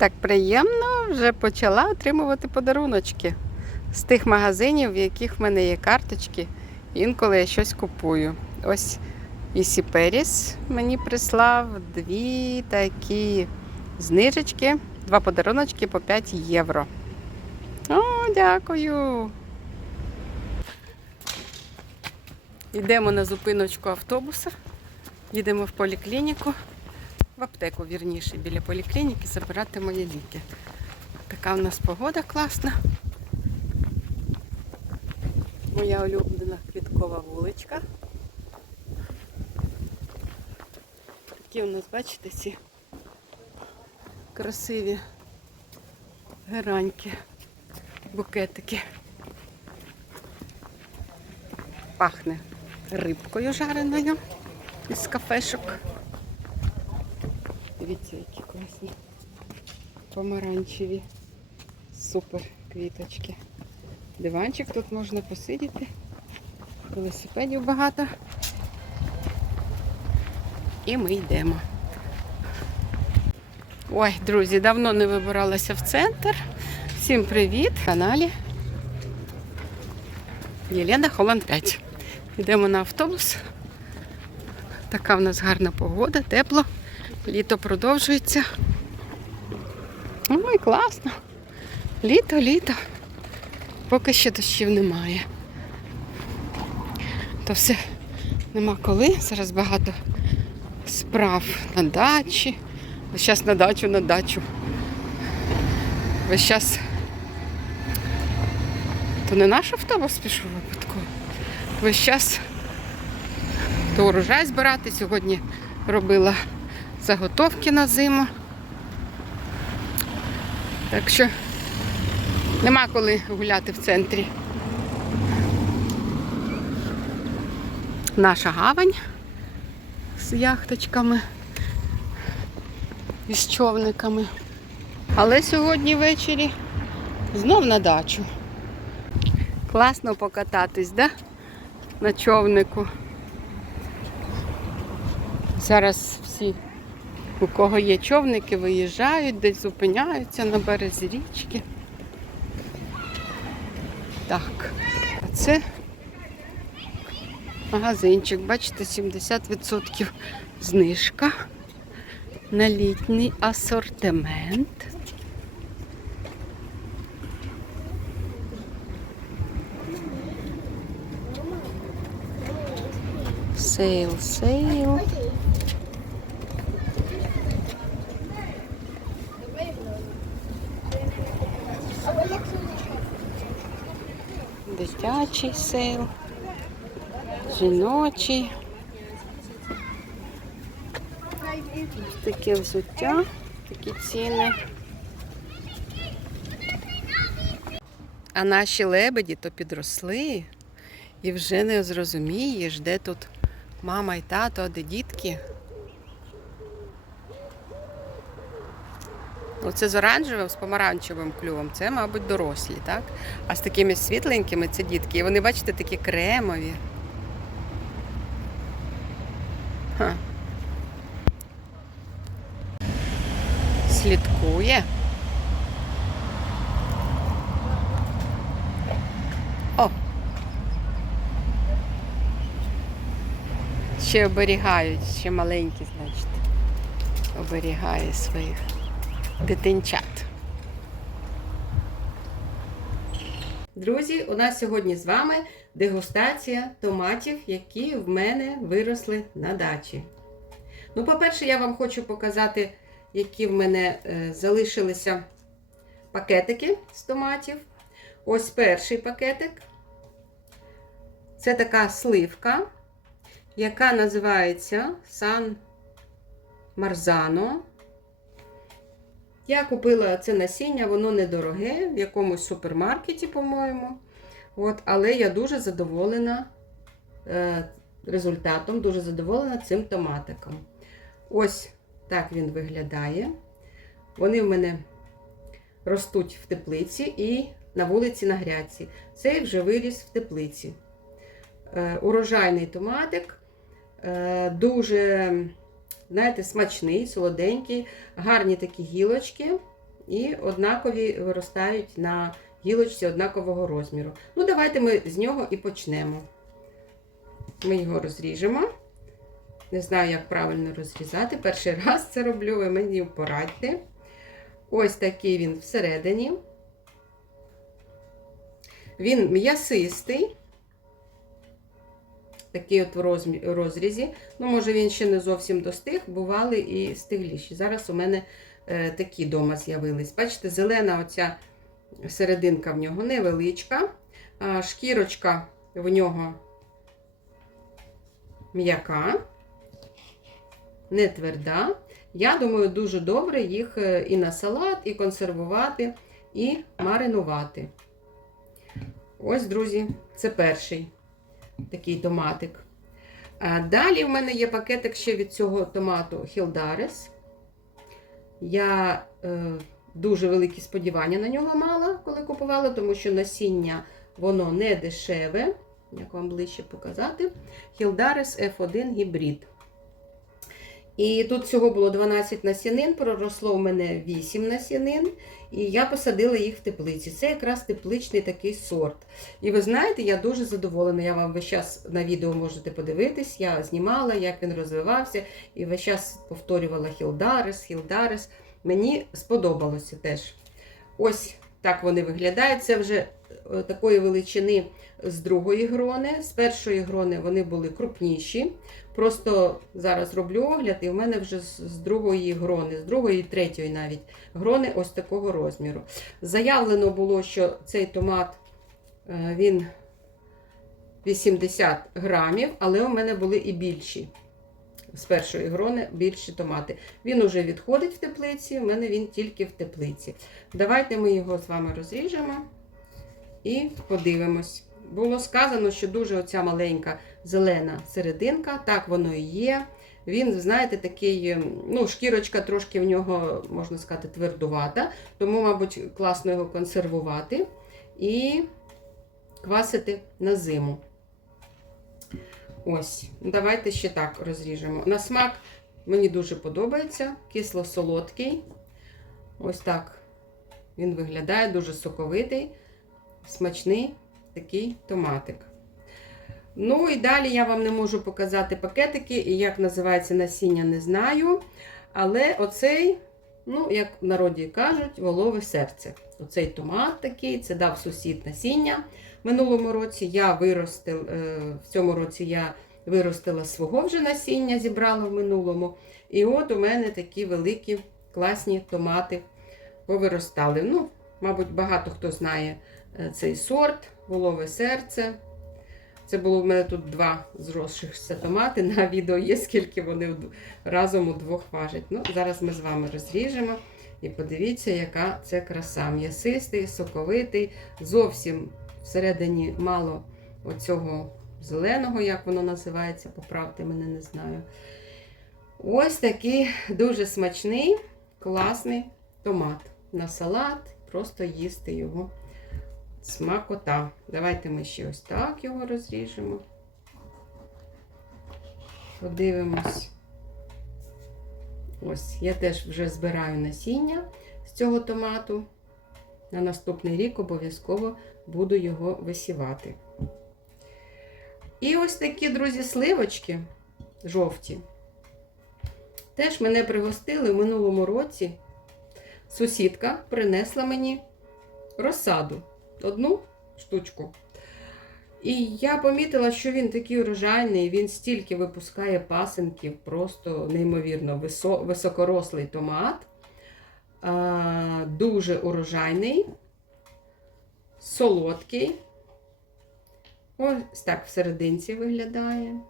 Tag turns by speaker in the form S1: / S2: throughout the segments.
S1: Так приємно вже почала отримувати подаруночки з тих магазинів, в яких в мене є карточки. Інколи я щось купую. Ось Ісі Періс мені прислав дві такі знижечки, два подаруночки по 5 євро. О, дякую. Йдемо на зупиночку автобуса, їдемо в поліклініку, в аптеку, вірніше, біля поліклініки забирати мої ліки. Така в нас погода класна. Моя улюблена квіткова вуличка. Такі у нас, бачите, ці красиві гераньки, букетики. Пахне рибкою жареною із кафешок. Дивіться, які класні. Помаранчеві. Супер квіточки. Диванчик тут можна посидіти. Велосипедів багато. І ми йдемо. Ой, друзі, давно не вибиралася в центр. Всім привіт! В каналі Єлена Холланд 5. Йдемо на автобус. Така в нас гарна погода, тепло. Літо продовжується. Ой, класно. Літо, літо. Поки ще дощів немає. То все нема коли. Зараз багато справ на дачі. Весь час на дачу, на дачу. Весь час. То не наш автобус пішов випадково. Весь час то урожай збирати. Сьогодні робила заготовки на зиму. Так що нема коли гуляти в центрі. Наша гавань з яхточками і з човниками. Але сьогодні ввечері знов на дачу. Класно покататись, да? На човнику. Зараз всі, у кого є човники, виїжджають, десь зупиняються на березі річки. Так, а це магазинчик, бачите, 70% знижка на літній асортимент. Сейл, сейл. Дитячий сейл, жіночий. Таке взуття, такі ціни. А наші лебеді то підросли і вже не зрозумієш, де тут мама і тато, а де дітки. Оце з оранжевим, з помаранчевим клювом, це, мабуть, дорослі, так? А з такими світленькими це дітки. І вони, бачите, такі кремові. Ха. Слідкує. О! Ще оберігають, ще маленькі, значить. Оберігає своїх дитинчат. Друзі, у нас сьогодні з вами дегустація томатів, які в мене виросли на дачі. Ну, по-перше, я вам хочу показати, які в мене е, залишилися пакетики з томатів. Ось перший пакетик. Це така сливка, яка називається Сан Марзано. Я купила це насіння, воно недороге, в якомусь супермаркеті, по-моєму. От, але я дуже задоволена е, результатом, дуже задоволена цим томатиком. Ось так він виглядає. Вони в мене ростуть в теплиці і на вулиці на грядці. Цей вже виріс в теплиці. Е, урожайний томатик, е, дуже знаєте, смачний, солоденький, гарні такі гілочки. і однакові виростають на гілочці однакового розміру. Ну, давайте ми з нього і почнемо. Ми його розріжемо. Не знаю, як правильно розрізати. Перший раз це роблю, ви мені порадьте. Ось такий він всередині. Він м'ясистий. Такий от в розрізі. Ну, може, він ще не зовсім достиг, бували і стигліші. Зараз у мене е, такі дома з'явились. Бачите, зелена оця серединка в нього невеличка, шкірочка в нього м'яка, не тверда. Я думаю, дуже добре їх е, і на салат, і консервувати, і маринувати. Ось, друзі, це перший такий томатик. Далі в мене є пакетик ще від цього томату Хілдарес. Я е, дуже великі сподівання на нього мала, коли купувала, тому що насіння воно не дешеве. Як вам ближче показати? Хілдарес F1 гібрид. І тут всього було 12 насінин, проросло в мене 8 насінин, і я посадила їх в теплиці. Це якраз тепличний такий сорт. І ви знаєте, я дуже задоволена. Я вам весь час на відео можете подивитись. Я знімала, як він розвивався, і весь час повторювала Хілдарес, Хілдарес. Мені сподобалося теж. Ось так вони виглядають. Це вже е, такої величини з другої грони. З першої грони вони були крупніші. Просто зараз роблю огляд, і в мене вже з другої грони, з другої і третьої навіть грони ось такого розміру. Заявлено було, що цей томат е, він 80 грамів, але у мене були і більші. З першої грони більші томати. Він уже відходить в теплиці, у мене він тільки в теплиці. Давайте ми його з вами розріжемо і подивимось. Було сказано, що дуже оця маленька зелена серединка, так воно і є. Він, знаєте, такий, ну, шкірочка трошки в нього, можна сказати, твердувата, тому, мабуть, класно його консервувати і квасити на зиму. Ось, давайте ще так розріжемо. На смак мені дуже подобається, кисло-солодкий. Ось так він виглядає, дуже соковитий, смачний такий томатик. Ну і далі я вам не можу показати пакетики, і як називається насіння, не знаю. Але оцей, ну, як в народі кажуть, волове серце. Оцей томат такий, це дав сусід насіння в минулому році. Я виростила, в цьому році я виростила свого вже насіння, зібрала в минулому. І от у мене такі великі класні томати повиростали. Ну, мабуть, багато хто знає е, цей сорт, волове серце. Це було в мене тут два зросшихся томати. На відео є, скільки вони разом удвох важать. Ну, зараз ми з вами розріжемо. І подивіться, яка це краса. М'ясистий, соковитий, зовсім всередині мало оцього зеленого, як воно називається, поправте мене, не знаю. Ось такий дуже смачний, класний томат. На салат, просто їсти його. Смакота. Давайте ми ще ось так його розріжемо. Подивимось. Ось, я теж вже збираю насіння з цього томату. На наступний рік обов'язково буду його висівати. І ось такі, друзі, сливочки жовті. Теж мене пригостили в минулому році. Сусідка принесла мені розсаду одну штучку. І я помітила, що він такий урожайний, він стільки випускає пасинків, просто неймовірно висо- високорослий томат, дуже урожайний, солодкий. Ось так всерединці виглядає.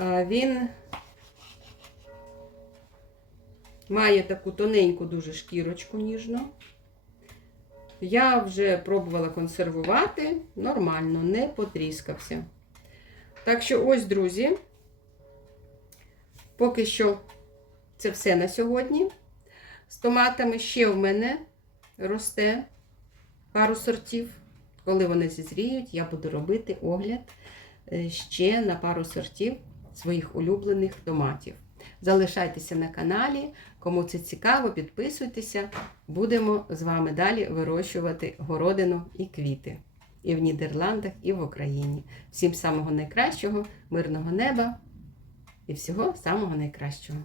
S1: Він має таку тоненьку дуже шкірочку ніжну. Я вже пробувала консервувати, нормально, не потріскався. Так що, ось, друзі, поки що це все на сьогодні. З томатами ще в мене росте пару сортів. Коли вони зізріють, я буду робити огляд е, ще на пару сортів своїх улюблених томатів. Залишайтеся на каналі, Кому це цікаво, підписуйтеся. Будемо з вами далі вирощувати городину і квіти. І в Нідерландах, і в Україні. Всім самого найкращого, мирного неба і всього самого найкращого.